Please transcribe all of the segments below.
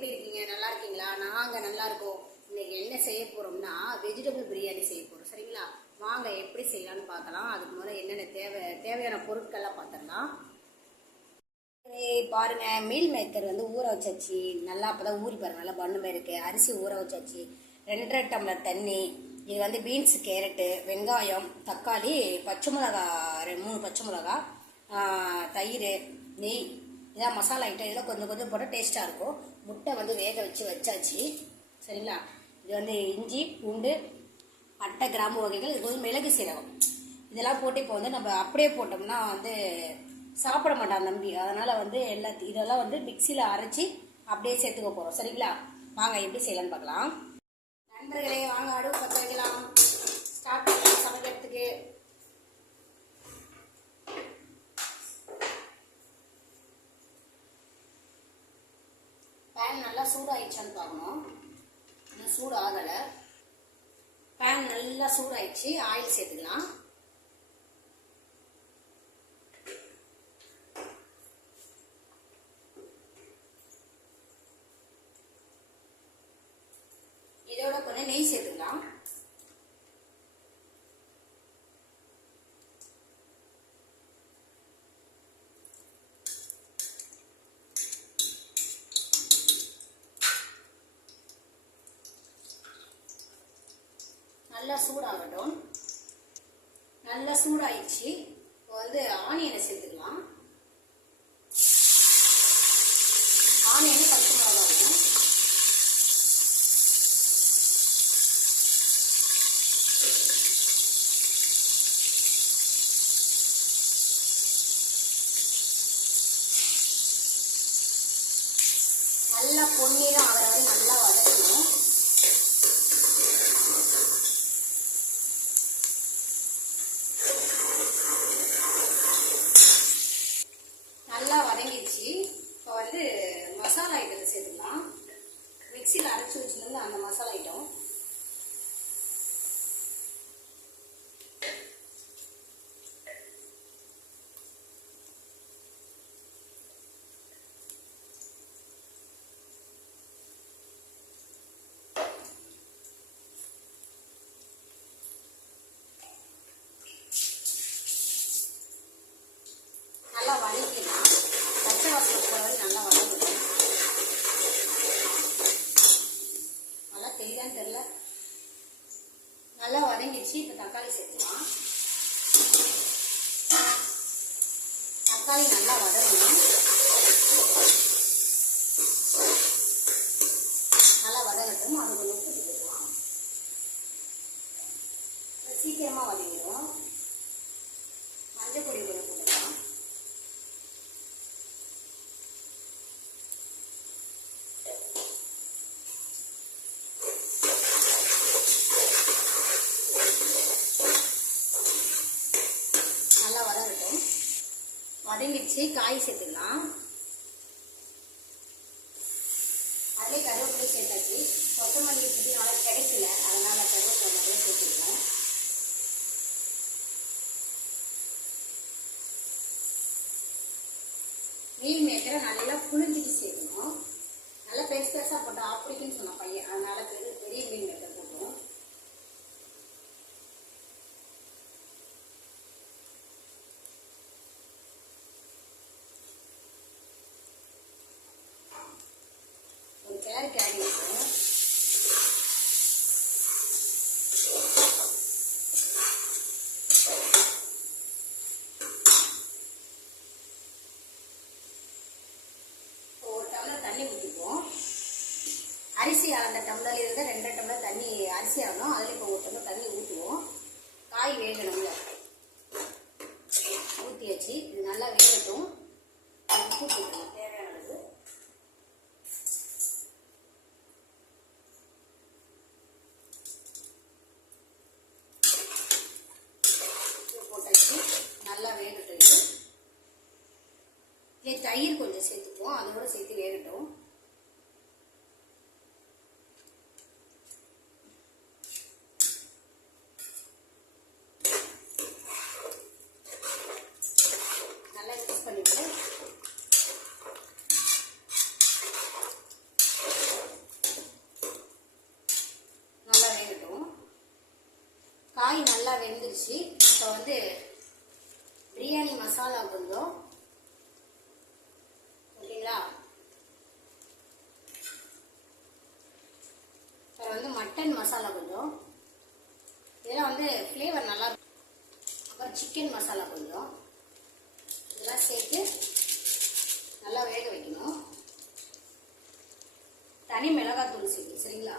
எப்படி இருக்கீங்க? நல்லா இருக்கீங்களா? நாங்கள் நல்லா இருக்கோம். இன்னைக்கு என்ன செய்ய போகிறோம்னா வெஜிடபிள் பிரியாணி செய்ய போகிறோம் சரிங்களா? வாங்க எப்படி செய்யலாம்னு பார்க்கலாம். அதுக்கு முதல்ல என்னென்ன தேவை தேவையான பொருட்கள்லாம் பார்த்துடலாம். பாருங்க மீல் மேக்கர் வந்து ஊற வச்சாச்சு. நல்லா அப்பதான் ஊறி பாருங்க. நல்லா பண்ணு போயிருக்கு இருக்கு. அரிசி ஊற வச்சாச்சு. ரெண்டரை டம்ளர் தண்ணி. இது வந்து பீன்ஸ் கேரட்டு வெங்காயம் தக்காளி பச்சை மிளகா ரெண்டு மூணு பச்சை மிளகா தயிர் நெய். இதான் மசாலா ஐட்டம் இதெல்லாம் கொஞ்சம் கொஞ்சம் போட்டால் டேஸ்ட்டாக இருக்கும். முட்டை வந்து வேக வச்சு வச்சாச்சு. சரிங்களா? இது வந்து இஞ்சி பூண்டு பட்டை கிராம்பு வகைகள் இது வந்து மிளகு சீரகம். இதெல்லாம் போட்டு இப்போ வந்து நம்ம அப்படியே போட்டோம்னா வந்து சாப்பிட மாட்டான் தம்பி. அதனால் வந்து எல்லாத்தையும் இதெல்லாம் வந்து மிக்சியில் அரைச்சி அப்படியே சேர்த்துக்க போகிறோம் சரிங்களா? வாங்க எப்படி செய்யலாம்னு பார்க்கலாம். நண்பர்களே வாங்க அடுப்பு பற்ற வைக்கலாம் ஸ்டார்ட் பண்ணலாம் சமைக்கிறதுக்கு பேன் நல்லா சூடாயிடுச்சான்னு பார்க்கணும். இன்னும் சூடு ஆகலை பேன் நல்லா சூடாயிடுச்சு. ஆயில் சேர்த்துக்கலாம். இதோட கொஞ்சம் நெய் சேர்த்துக்கலாம். நல்லா சூடாகட்டும். நல்லா சூடாயிடுச்சு. இப்போ வந்து ஆனியனை சேர்த்துக்கலாம். ஆனியனு பச்சை மிளகாவும். நல்லா பொன்னிதான் ஆகிற வரை நல்லா வதக்கணும் நல்லா வதங்கிடுச்சு இப்போ வந்து மசாலா ஐட்டத்தை சேர்த்துக்கலாம் மிக்சியில் அரைச்சி வச்சுருந்து அந்த மசாலா ஐட்டம் நல்லா வதக்கிடலாம் பச்சை வாசனை போகிற வரை நல்லா வதக்கணும் நல்லா தெரியுதான்னு தெரில நல்லா வதங்கிடுச்சு இப்போ தக்காளி சேர்த்துக்கலாம் தக்காளி நல்லா வதங்கணும். நல்லா வதங்கட்டும் அது கொஞ்சம் சீக்கிரமாக வதங்கிடும் மஞ்சள் பொடி கொஞ்சம் போட்டுக்கலாம் நல்லா வதங்கட்டும் வதங்கிடுச்சு காய் சேர்த்துக்கலாம் அதிலே கருவேப்பிலை சேர்த்தாச்சு. கொத்தமல்லி புதினால கிடைக்கல. அதனால கருவேப்பிலை மட்டும் சேர்த்துருக்கோம் மீன் மேக்கரை நல்லா புளிஞ்சிட்டு சேர்க்கணும். நல்லா பெருசு பெருசாக போட்டோம் அப்படிக்குன்னு சொன்ன பையன். அதனால பெரிய பெரிய மீன் மேக்கர் போட்டோம் ஒரு கிளறி கிளறி வைக்கணும் ஒரு டம்ளர் தண்ணி ஊற்றிக்குவோம் அரிசி அளந்த டம்ளர் இருந்து ரெண்டரை டம்ளர் தண்ணி அரிசி ஆகணும். அதில் இப்போ ஒரு டம்ளர் தண்ணி ஊற்றுவோம். காய் வேகணும்ல. ஊற்றியாச்சு இது நல்லா வேகட்டும். உப்பு போட்டுக்கலாம் தேவையானது. உப்பு போட்டாச்சு. நல்லா வேகட்டும் இது. தயிர் கொஞ்சம் சேர்த்துப்போம். அதோட சேர்த்து வேகட்டும். வெந்துருச்சு இப்போ வந்து பிரியாணி மசாலா கொஞ்சம் ஓகேங்களா? அப்புறம் வந்து மட்டன் மசாலா கொஞ்சம் இதெல்லாம் வந்து ஃப்ளேவர் நல்லா அப்புறம் சிக்கன் மசாலா கொஞ்சம் இதெல்லாம் சேர்த்து நல்லா வேக வைக்கணும். தனி மிளகாத்தூள் சேர்க்கணும் சரிங்களா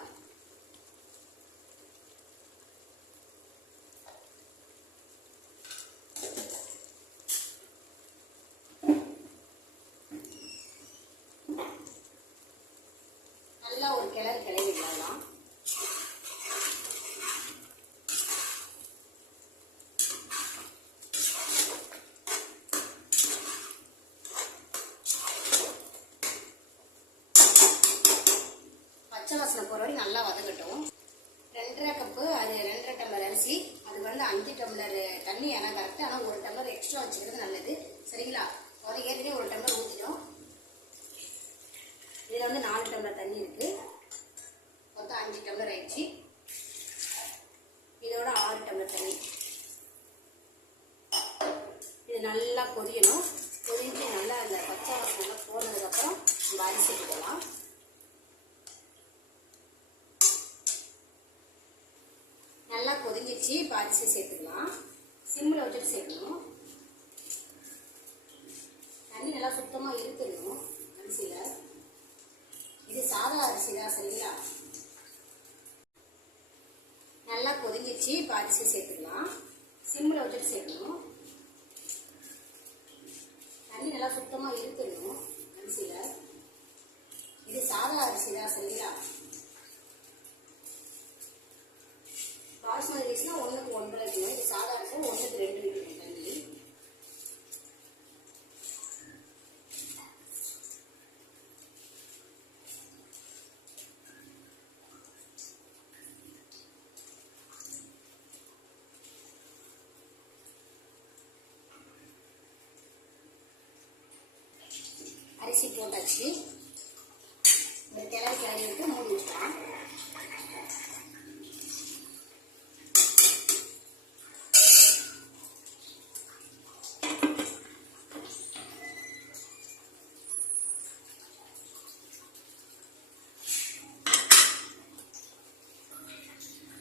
நல்லா ஒரு கிளறு கிளறி விடலாம் பச்சை வாசனை போகிற வரைக்கும் நல்லா வதங்கட்டும் ரெண்டரை கப்பு அது ரெண்டரை டம்ளர் அரிசி அதுக்கு வந்து அஞ்சு டம்ளர் தண்ணி ஆனால் கரெக்டு ஆனால் ஒரு டம்ளர் எக்ஸ்ட்ரா வச்சுக்கிறது நல்லது. சரிங்களா? ஒரு ஏற்கனவே ஒரு டம்ளர் ஊற்றிடும் இதில் வந்து நாலு டம்ளர் தண்ணி இருக்குது மொத்தம் அஞ்சு டம்ளர் ஆயிடுச்சு. இதோட ஆறு டம்ளர் தண்ணி. இது நல்லா கொதியணும். பொரிஞ்சு நல்லா அந்த பச்சை வாசனை போனதுக்கப்புறம் நம்ம அரிசி போடலாம். வச்சு கொதிஞ்சிச்சு இப்போ அரிசி சேர்த்துக்கலாம். சிம்மில் வச்சுட்டு சேர்க்கணும். தண்ணி நல்லா சுத்தமாக இருக்கணும் அரிசியில். இது சாதா அரிசி தான் சரிங்களா? நல்லா கொதிஞ்சிச்சு இப்போ அரிசி சேர்த்துக்கலாம். சிம்மில் வச்சுட்டு சேர்க்கணும். தண்ணி நல்லா சுத்தமாக இருக்கணும் அரிசியில். இது சாதா அரிசி தான் சரிங்களா? பாஸ்மதி ரைஸ்னா ஒன்றுக்கு ஒன்றரை கிலோ இது சாதா அரிசி ஒன்றுக்கு ரெண்டு கிலோ தண்ணி அரிசி போட்டாச்சு இந்த கிளறி கிளறி விட்டு மூடி வச்சுக்கலாம்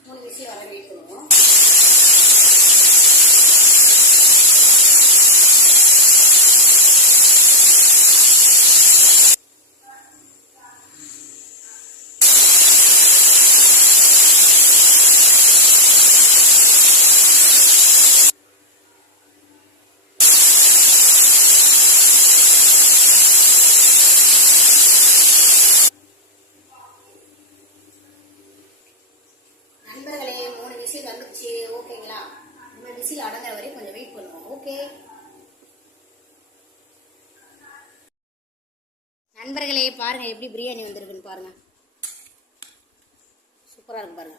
மூணு விசில் வர வெயிட் பண்ணுவோம் நண்பர்களே மூணு விசில் வந்துச்சு ஓகேங்களா? நம்ம விசில் அடங்குற வரையும் கொஞ்சம் வெயிட் பண்ணுவோம். ஓகே நண்பர்களே பாருங்க எப்படி பிரியாணி வந்திருக்குன்னு பாருங்க. சூப்பராக இருக்கு பாருங்க.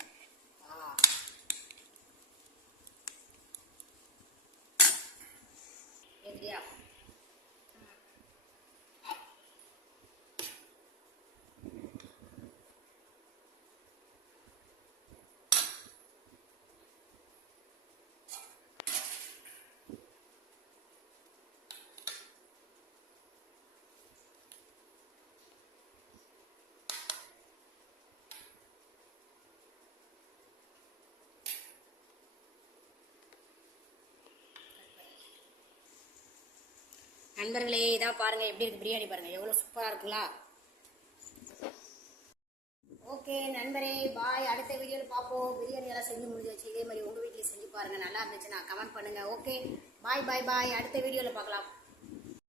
நண்பர்களே இதான் பாருங்க எப்படி இருக்கு பிரியாணி பாருங்க. எவ்வளவு சூப்பரா இருக்குங்களா? ஓகே நண்பரே பாய் அடுத்த வீடியோல பார்ப்போம். பிரியாணி எல்லாம் செஞ்சு முடிஞ்சாச்சு. இதே மாதிரி உங்க வீட்லயும் செஞ்சு பாருங்க. நல்லா இருந்துச்சுன்னா கமெண்ட் பண்ணுங்க. ஓகே பாய் பாய் பாய் அடுத்த வீடியோல பார்க்கலாம்.